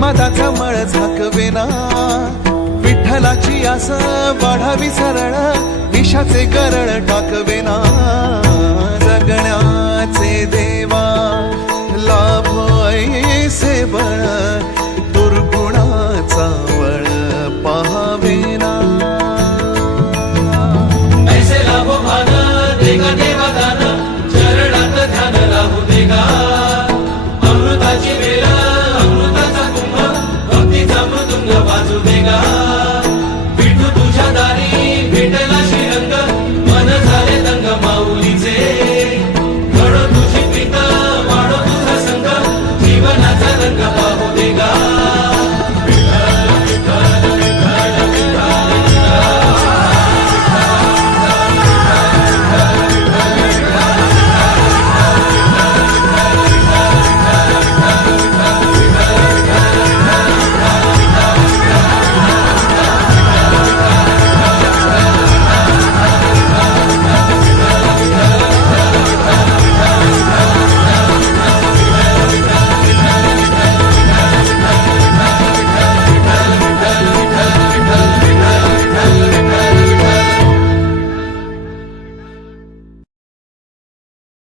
मदाचा मळ झाकवेना. विठ्ठलाची आस वाढावी सरळ विषाचे गरळ टाकवेना. जगण्याचे देवा लाभ ऐसे बळ दुर्गुणाचा वळ ऐसे गवाह देगा